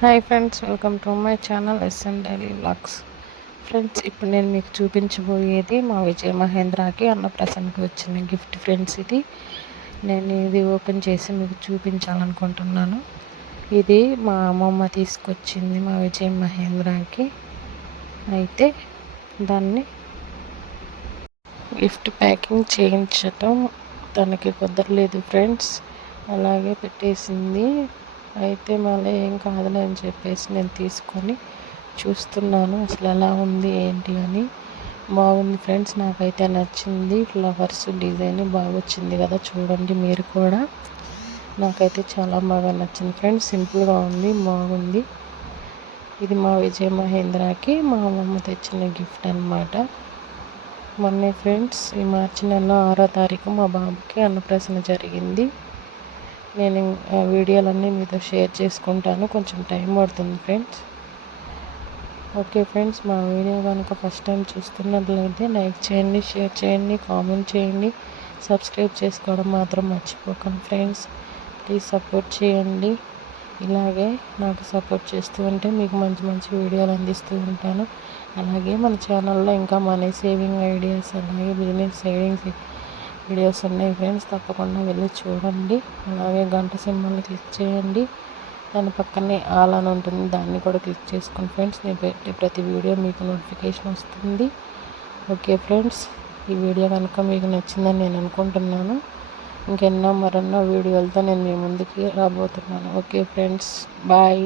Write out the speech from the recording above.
Hi friends welcome to my channel SN daily blogs friends ఇప్పుడు నేను మీకు చూపించబోయేది మా విజయ మహేంద్రకి అన్నప్రసన్నకి వచ్చిన గిఫ్ట్ ఫ్రెండ్స్ ఇది. నేను ఇది ఓపెన్ చేసి మీకు చూపించాలనుకుంటున్నాను. ఇది మా అమ్మమ్మ తీసుకొచ్చింది మా విజయ మహేంద్రకి. అయితే దాన్ని గిఫ్ట్ ప్యాకింగ్ చేయించటం తనకి కుదరలేదు ఫ్రెండ్స్. అలాగే పెట్టేసింది అయితే మళ్ళీ ఏం కాదులే అని చెప్పేసి నేను తీసుకొని చూస్తున్నాను. అసలు ఎలా ఉంది ఏంటి అని. బాగుంది ఫ్రెండ్స్ నాకైతే నచ్చింది. ఫ్లవర్స్ డిజైన్ బాగా వచ్చింది కదా చూడండి మీరు కూడా. నాకైతే చాలా బాగా నచ్చింది ఫ్రెండ్స్ సింపుల్గా ఉంది బాగుంది. ఇది మా విజయ మహేంద్రకి మా అమ్మమ్మ తెచ్చిన గిఫ్ట్ అనమాట మొన్నే ఫ్రెండ్స్ ఈ మార్చి నెల ఆరో తారీఖు మా బాబుకి అన్నప్రాసన జరిగింది. నేను వీడియోలన్నీ మీతో షేర్ చేసుకుంటాను. కొంచెం టైం పడుతుంది ఫ్రెండ్స్. ఓకే ఫ్రెండ్స్ మా వీడియో కనుక ఫస్ట్ టైం చూస్తున్నట్లయితే లైక్ చేయండి షేర్ చేయండి కామెంట్ చేయండి. సబ్స్క్రైబ్ చేసుకోవడం మాత్రం మర్చిపోకండి ఫ్రెండ్స్. ప్లీజ్ సపోర్ట్ చేయండి. ఇలాగే నాకు సపోర్ట్ చేస్తూ ఉంటే మీకు మంచి మంచి వీడియోలు అందిస్తూ ఉంటాను. అలాగే మన ఛానల్లో ఇంకా మనీ సేవింగ్ ఐడియాస్ అలాగే బిజినెస్ సేవింగ్స్ వీడియోస్ ఉన్నాయి ఫ్రెండ్స్ తప్పకుండా వెళ్ళి చూడండి. అలాగే గంట సింబల్ని క్లిక్ చేయండి. దాని పక్కనే ఆల్ అని ఉంటుంది దాన్ని కూడా క్లిక్ చేసుకోండి ఫ్రెండ్స్. నేను పెట్టే ప్రతి వీడియో మీకు నోటిఫికేషన్ వస్తుంది. ఓకే ఫ్రెండ్స్ ఈ వీడియో కనుక మీకు నచ్చిందని నేను అనుకుంటున్నాను. ఇంకెన్నో మరెన్నో వీడియోలతో నేను మీ ముందుకి రాబోతున్నాను. Okay friends bye.